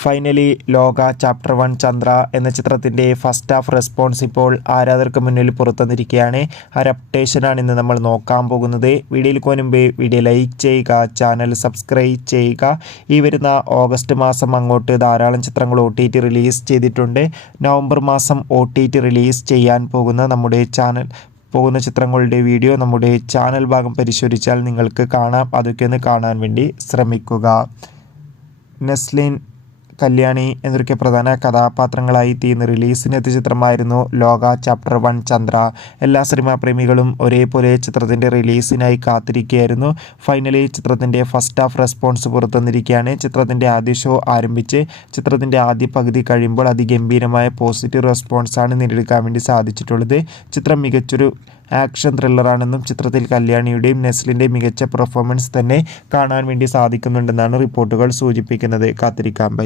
Finally ലോക chapter 1 Chandra എന്ന ചിത്രത്തിൻ്റെ ഫസ്റ്റ് ഹാഫ് റെസ്പോൺസ് ഇപ്പോൾ ആരാധകർക്ക് മുന്നിൽ പുറത്തുവന്നിരിക്കുകയാണ്. ആ ഒരു അപ്ഡേഷനാണ് ഇന്ന് നമ്മൾ നോക്കാൻ പോകുന്നത്. വീഡിയോയിൽ മുൻപ് വീഡിയോ ലൈക്ക് ചെയ്യുക, ചാനൽ സബ്സ്ക്രൈബ് ചെയ്യുക. ഈ വരുന്ന ഓഗസ്റ്റ് മാസം അങ്ങോട്ട് ധാരാളം ചിത്രങ്ങൾ OTT റിലീസ് ചെയ്തിട്ടുണ്ട്. നവംബർ മാസം OTT റിലീസ് ചെയ്യാൻ പോകുന്ന ചിത്രങ്ങളുടെ വീഡിയോ നമ്മുടെ ചാനൽ ഭാഗം പരിശോധിച്ചാൽ നിങ്ങൾക്ക് കാണാം. അതൊക്കെ ഒന്ന് കാണാൻ വേണ്ടി ശ്രമിക്കുക. നെസ്ലിൻ, കല്യാണി എന്നൊക്കെ പ്രധാന കഥാപാത്രങ്ങളായി തീർന്ന് റിലീസിനെത്തിയ ചിത്രമായിരുന്നു ലോക ചാപ്റ്റർ 1 ചന്ദ്ര. എല്ലാ സിനിമാ പ്രേമികളും ഒരേപോലെ ചിത്രത്തിൻ്റെ റിലീസിനായി കാത്തിരിക്കുകയായിരുന്നു. ഫൈനലി ചിത്രത്തിൻ്റെ ഫസ്റ്റ് ഹാഫ് റെസ്പോൺസ് പുറത്തുവന്നിരിക്കുകയാണ്. ചിത്രത്തിൻ്റെ ആദ്യ ഷോ ആരംഭിച്ച് ചിത്രത്തിൻ്റെ ആദ്യ പകുതി കഴിയുമ്പോൾ അതിഗംഭീരമായ പോസിറ്റീവ് റെസ്പോൺസാണ് നേടിയെടുക്കാൻ വേണ്ടി സാധിച്ചിട്ടുള്ളത്. ചിത്രം മികച്ചൊരു ആക്ഷൻ ത്രില്ലറാണെന്നും ചിത്രത്തിൽ കല്യാണിയുടെയും നെസ്ലിൻ്റെയും മികച്ച പെർഫോമൻസ് തന്നെ കാണാൻ വേണ്ടി സാധിക്കുന്നുണ്ടെന്നാണ് റിപ്പോർട്ടുകൾ സൂചിപ്പിക്കുന്നത്. കാത്തിരിക്കാം.